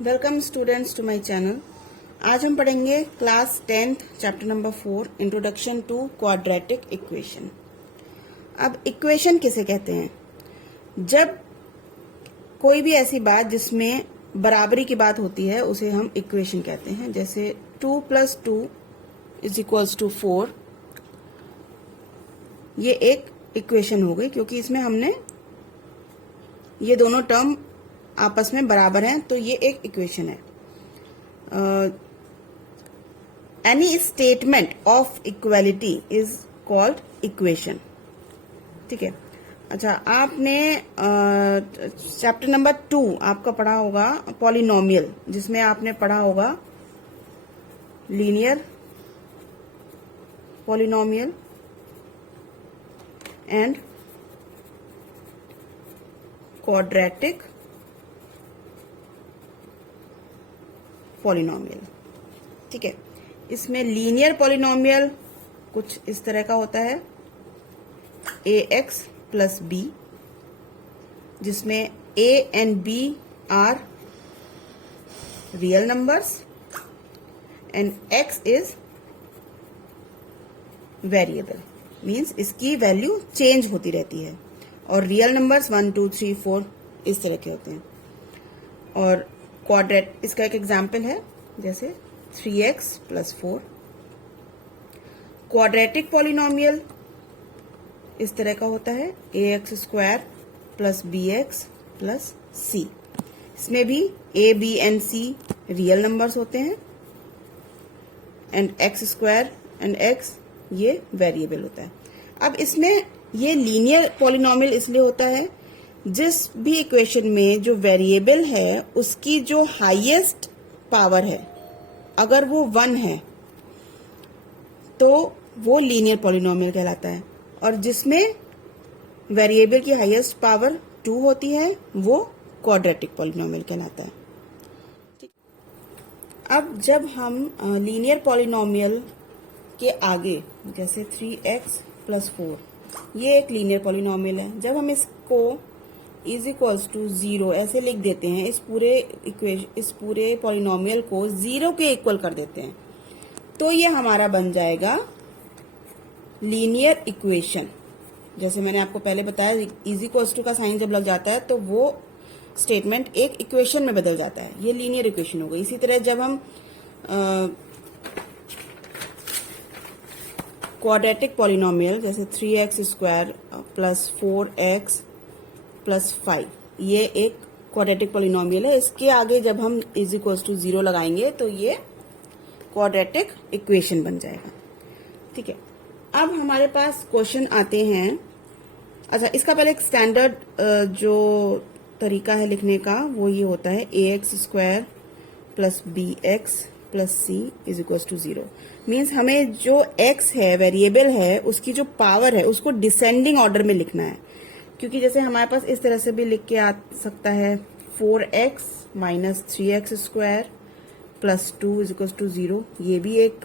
Welcome students to my channel. आज हम पढ़ेंगे class 10th chapter number 4 introduction to quadratic equation. अब equation किसे कहते हैं? जब कोई भी ऐसी बात जिसमें बराबरी की बात होती है उसे हम इक्वेशन कहते हैं। जैसे 2 + 2 = 4, ये एक इक्वेशन हो गई क्योंकि इसमें हमने ये दोनों टर्म आपस में बराबर हैं, तो ये एक इक्वेशन है। Any statement of equality is called equation. ठीक है। अच्छा, आपने चैप्टर नंबर 2 आपका पढ़ा होगा पॉलिनोमियल, जिसमें आपने पढ़ा होगा linear polynomial and quadratic polynomial. ठीक है। इसमें लीनियर पॉलिनोमियल कुछ इस तरह का होता है ax + b, जिसमें a and b are real numbers and x is variable, means इसकी वैल्यू चेंज होती रहती है। और रियल नंबर्स 1 2 3 4 इस तरह के होते हैं। और क्वाड्रेट इसका एक एग्जाम्पल है, जैसे 3x + 4। क्वाड्रेटिक पॉलिनोमियल इस तरह का होता है ax² + bx + c। इसमें भी a, b and c real numbers होते हैं एंड x² एंड x ये वेरिएबल होता है। अब इसमें ये लीनियर पॉलिनोमियल इसलिए होता है जिस भी इक्वेशन में जो वेरिएबल है उसकी जो हाईएस्ट पावर है, अगर वो 1 है तो वो लीनियर पॉलिनोमियल कहलाता है, और जिसमें वेरिएबल की हाईएस्ट पावर 2 होती है वो क्वाड्रेटिक पॉलिनोमियल कहलाता है। ठीक। अब जब हम लीनियर पॉलिनोमियल के आगे, जैसे 3x + 4, ये एक लीनियर पॉलिनोमियल है, जब हम इसको = 0 ऐसे लिख देते हैं, इस पूरे पॉलिनोमियल को 0 के इक्वल कर देते हैं, तो ये हमारा बन जाएगा लीनियर इक्वेशन। जैसे मैंने आपको पहले बताया, = का साइन जब लग जाता है तो वो स्टेटमेंट एक इक्वेशन में बदल जाता है, ये लीनियर इक्वेशन हो गई। इसी तरह जब हम क्वाड्रेटिक पॉलिनोमियल, जैसे 3x² + 4x + 5, ये एक क्वाड्रेटिक पॉलिनोमियल है, इसके आगे जब हम = 0 लगाएंगे तो ये क्वाड्रेटिक इक्वेशन बन जाएगा। ठीक है। अब हमारे पास क्वेश्चन आते हैं। अच्छा, इसका पहले एक स्टैंडर्ड जो तरीका है लिखने का वो ये होता है ax² + bx + c = 0। मीन्स हमें जो x है, वेरिएबल है, उसकी जो पावर है उसको डिसेंडिंग ऑर्डर में लिखना है। क्योंकि जैसे हमारे पास इस तरह से भी लिख के आ सकता है 4x - 3x² + 2 = 0, ये भी एक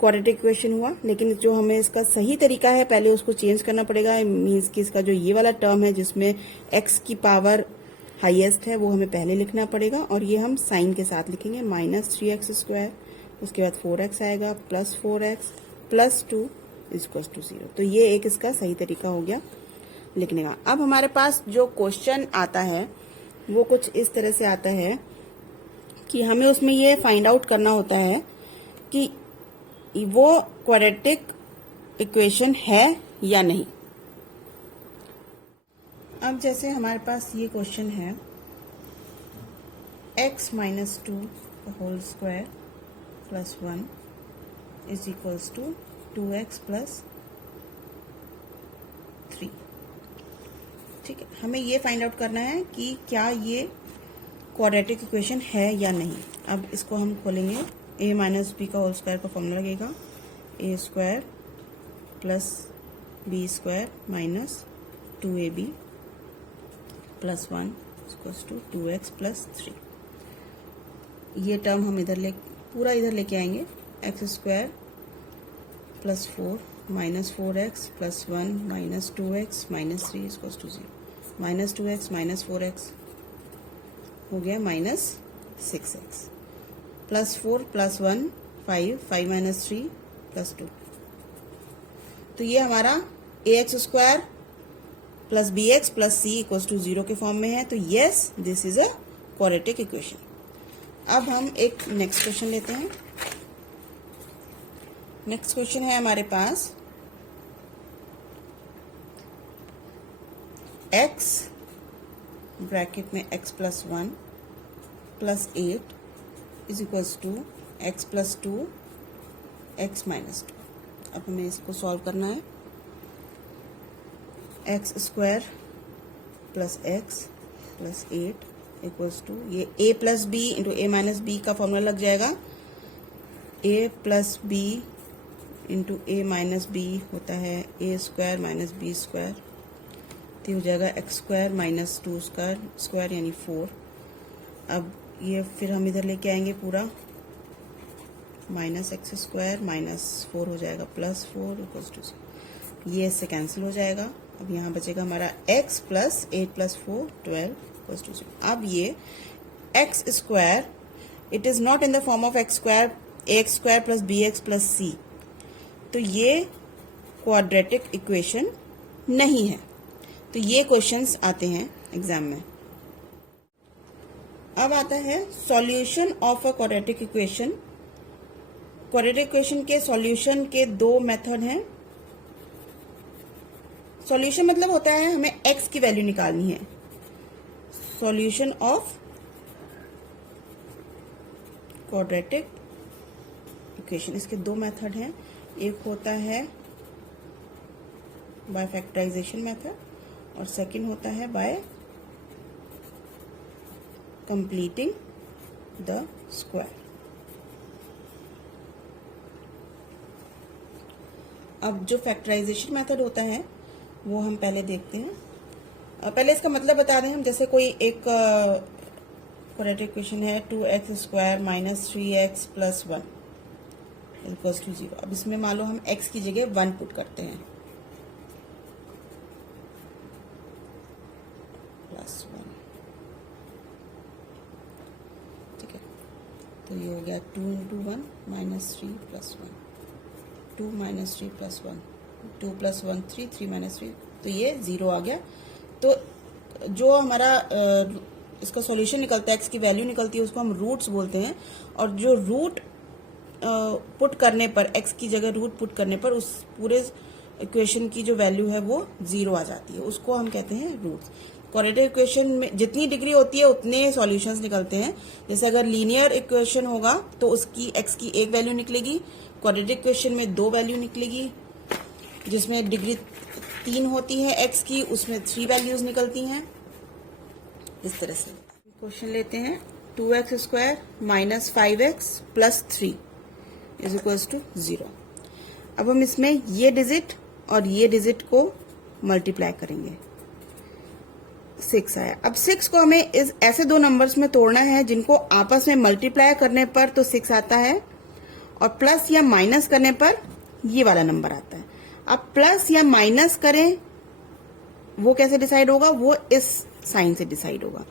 क्वाड्रेटिक इक्वेशन हुआ। लेकिन जो हमें इसका सही तरीका है, पहले उसको चेंज करना पड़ेगा। मीन्स कि इसका जो ये वाला टर्म है जिसमें x की पावर हाईएस्ट है वो हमें पहले लिखना पड़ेगा, और ये हम साइन के साथ लिखेंगे -3x², उसके बाद 4x आएगा + 4x + 2 = 0। तो ये एक इसका सही तरीका हो गया लिखने का। अब हमारे पास जो क्वेश्चन आता है वो कुछ इस तरह से आता है कि हमें उसमें ये फाइंड आउट करना होता है कि वो क्वाड्रेटिक इक्वेशन है या नहीं। अब जैसे हमारे पास ये क्वेश्चन है x - 2 होल स्क्वायर + 1 = 2x + 3। ठीक है। हमें ये फाइंड आउट करना है कि क्या ये क्वाड्रेटिक इक्वेशन है या नहीं। अब इसको हम खोलेंगे, a - b का होल स्क्वायर का फॉर्मूला लगेगा a² + b² - 2ab + 1 = 2x + 3। ये टर्म हम पूरा इधर लेके आएंगे, x² + 4 - 4x + 1 - 2x - 3 = 0। -2x - 4x हो गया -3। 6x plus 4 plus 1 5, 5 minus 3 plus 2। तो ये हमारा ax square plus b x plus c equals to 0 के फॉर्म में है। तो yes, this is a quadratic equation. अब हम एक नेक्स्ट क्वेश्चन लेते हैं। नेक्स्ट क्वेश्चन है हमारे पास x ब्रैकेट में x plus 1 plus 8 is equals to x plus 2 x minus 2। अब हमें इसको सॉल्व करना है। X square plus x plus 8 equals to ये a plus b into a minus b का फॉर्मूला लग जाएगा। a plus b into a minus b होता है a square minus b square. तो हो जाएगा एक्स स्क्वायर माइनस 2 स्क्वायर यानी 4। अब ये फिर हम इधर लेके आएंगे पूरा, माइनस एक्स स्क्वायर माइनस 4 हो जाएगा प्लस 4 इक्वल्स टू ये इससे कैंसिल हो जाएगा। अब यहाँ बचेगा हमारा x plus 8 plus 4 12 equals to 0। अब ये x square it is not in the form of x square plus b x plus c, तो ये क्वाड्रेटिक इक्वेशन नहीं है। तो ये क्वेश्चंस आते हैं एग्जाम में। अब आता है solution of a quadratic equation. Quadratic equation के सॉल्यूशन के दो मेथड हैं। सॉल्यूशन मतलब होता है हमें x की वैल्यू निकालनी है। सॉल्यूशन ऑफ क्वाड्रेटिक इक्वेशन, इसके दो मेथड हैं। एक होता है बाय फैक्टराइजेशन मेथड और सेकंड होता है बाय कंप्लीटिंग द स्क्वायर। अब जो फैक्टराइजेशन मेथड होता है वो हम पहले देखते हैं। पहले इसका मतलब बता दें हम। जैसे कोई एक क्वाड्रेटिक इक्वेशन है 2x square minus 3x plus 1 equals to 0। अब इसमें मान लो हम x की जगह 1 पुट करते हैं, प्लस 1, ठीक है। तो ये हो गया 2 into 1 minus 3 plus 1, 2 minus 3 plus 1, 2 plus 1 3, 3 minus 3, तो ये 0 आ गया। तो जो हमारा इसका सॉल्यूशन निकलता है, x की वैल्यू निकलती है, उसको हम रूट्स बोलते हैं। और जो रूट पुट करने पर, x की जगह रूट पुट करने पर उस पूरे इक्वेशन की जो वैल्यू है वो 0 आ जाती है, उसको हम कहते हैं रूट्स। क्वाड्रेटिक इक्वेशन में जितनी डिग्री होती है उतने सॉल्यूशंस निकलते हैं। जैसे अगर लीनियर इक्वेशन होगा तो उसकी x की एक वैल्यू निकलेगी, क्वाड्रेटिक इक्वेशन में 2 वैल्यू निकलेगी, जिसमें डिग्री 3 होती है x की, उसमें 3 वैल्यूज निकलती हैं। इस तरह से क्वेश्चन लेते हैं 2x square minus 5x plus 3 is equals to 0। अब हम इसमें ये डिजिट और ये डिजिट को मल्टीप्लाई करेंगे, 6 आया। अब 6 को हमें इस ऐसे दो नंबर्स में तोड़ना है जिनको आपस में मल्टीप्लाई करने पर तो 6 आता है और प्लस या माइनस करने पर ये वाला नंबर आता है। अब प्लस या माइनस करें वो कैसे डिसाइड होगा, वो इस साइन से डिसाइड होगा।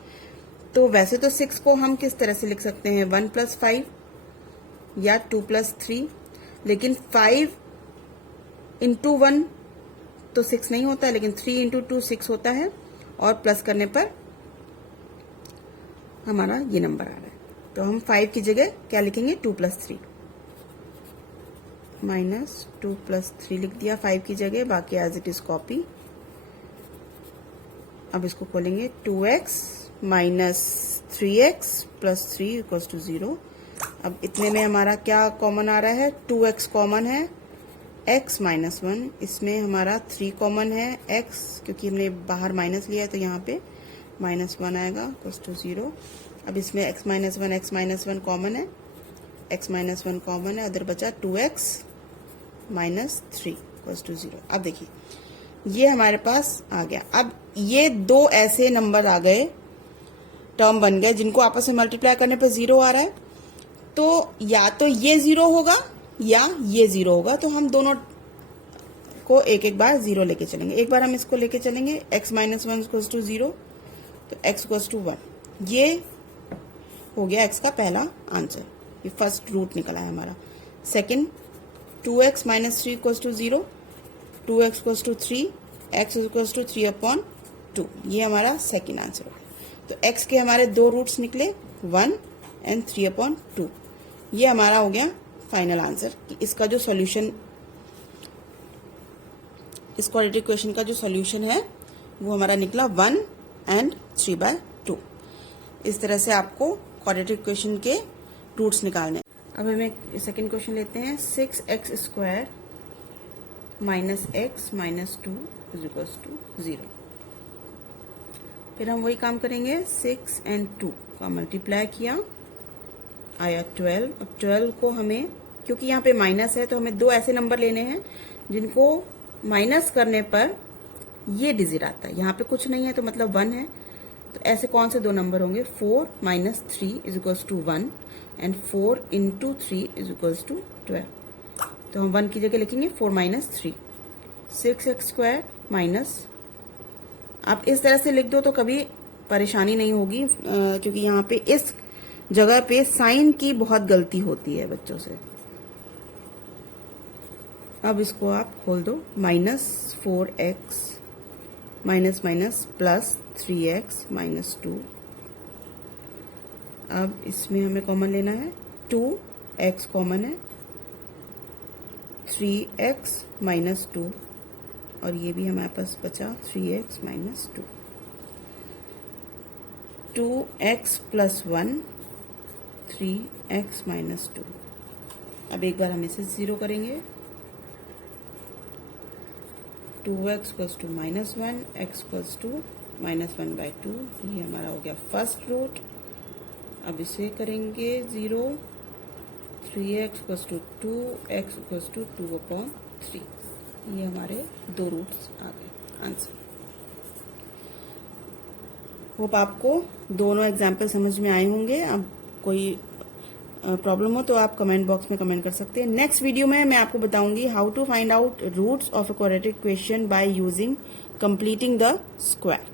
तो वैसे तो 6 को हम किस तरह से लिख सकते हैं, 1 प्लस 5 या 2 प्लस 3, लेकिन 5 इंटू 1 तो 6 नहीं होता, लेकिन 3 इंटू 2 6 होता है और प्लस करने पर हमारा ये नंबर आ रहा है। तो हम 5 की जगह क्या लिखेंगे, 2 प्लस 3 माइनस 2 प्लस 3 लिख दिया 5 की जगह, बाकी एज इट इज कॉपी। अब इसको खोलेंगे 2x minus 3x plus 3 equals to 0। अब इतने में हमारा क्या कॉमन आ रहा है, 2x कॉमन है, x माइनस 1, इसमें हमारा 3 कॉमन है, x क्योंकि हमने बाहर माइनस लिया है तो यहाँ पे माइनस 1 आएगा इक्वल्स टू 0। अब इसमें x माइनस 1 कॉमन है, x माइनस 1 कॉमन है, उधर बचा 2x माइनस 3 इक्वल्स टू 0। अब देखिए ये हमारे पास आ गया। अब ये दो ऐसे नंबर आ गए, टर्म बन गए जिनको आपस में मल्टीप्लाई करने पर 0 आ रहा है। तो या तो ये 0 होगा या ये 0 होगा। तो हम दोनों को एक एक बार 0 लेके चलेंगे। एक बार हम इसको लेके चलेंगे x माइनस 1 इक्वल्स टू 0, तो x इक्वल्स टू 1। ये हो गया x का पहला आंसर, ये फर्स्ट रूट निकला है हमारा। Second 2x minus 3 equals to 0, 2x equals to 3, x equals to 3/2, ये हमारा सेकंड आंसर हो गया। तो x के हमारे दो रूट्स निकले 1 एंड 3/2, ये हमारा हो गया फाइनल आंसर कि इसका जो सॉल्यूशन, इस क्वाड्रेटिक इक्वेशन का जो सॉल्यूशन है वो हमारा निकला 1 एंड 3/2। इस तरह से आपको क्वाड्रेटिक इक्वेशन के रूट्स निकालने। अब हमें सेकंड क्वेश्चन लेते हैं। 6x² minus x minus 2 is equals to 0। फिर हम वही काम करेंगे, 6 एंड 2 का मल्टीप्लाई किया, आया 12। अब 12 को हमें, क्योंकि यहाँ पे माइनस है तो हमें दो ऐसे नंबर लेने हैं जिनको माइनस करने पर ये डिजिट आता है। यहाँ पे कुछ नहीं है तो मतलब 1 है, तो ऐसे कौन से दो नंबर होंगे, 4 minus 3 is equals to 1 and 4 into 3 is equals to 12। तो हम 1 की जगह लिखेंगे 4 माइनस 3, 6x² माइनस, आप इस तरह से लिख दो तो कभी परेशानी नहीं होगी, क्योंकि यहाँ पे इस जगह पे साइन की बहुत गलती होती है बच्चों से। अब इसको आप खोल दो, minus 4x minus minus plus 3x minus 2। अब इसमें हमें कॉमन लेना है, 2x कॉमन है, 3x माइनस 2, और ये भी हमारे पास बचा 3x minus 2, 2x plus 1, 3x minus 2। अब एक बार हम इसे 0 करेंगे, 2x equals to minus 1, x equals to minus 1/2, ये हमारा हो गया फर्स्ट रूट। अब इसे करेंगे 0, 3x equals to 2, x equals to 2/3, ये हमारे दो रूट्स आ गए आंसर। होप आपको दोनों एग्जाम्पल समझ में आए होंगे। अब कोई प्रॉब्लम हो तो आप कमेंट बॉक्स में कमेंट कर सकते हैं। नेक्स्ट वीडियो में मैं आपको बताऊंगी how to find out roots of a quadratic equation by using completing the square.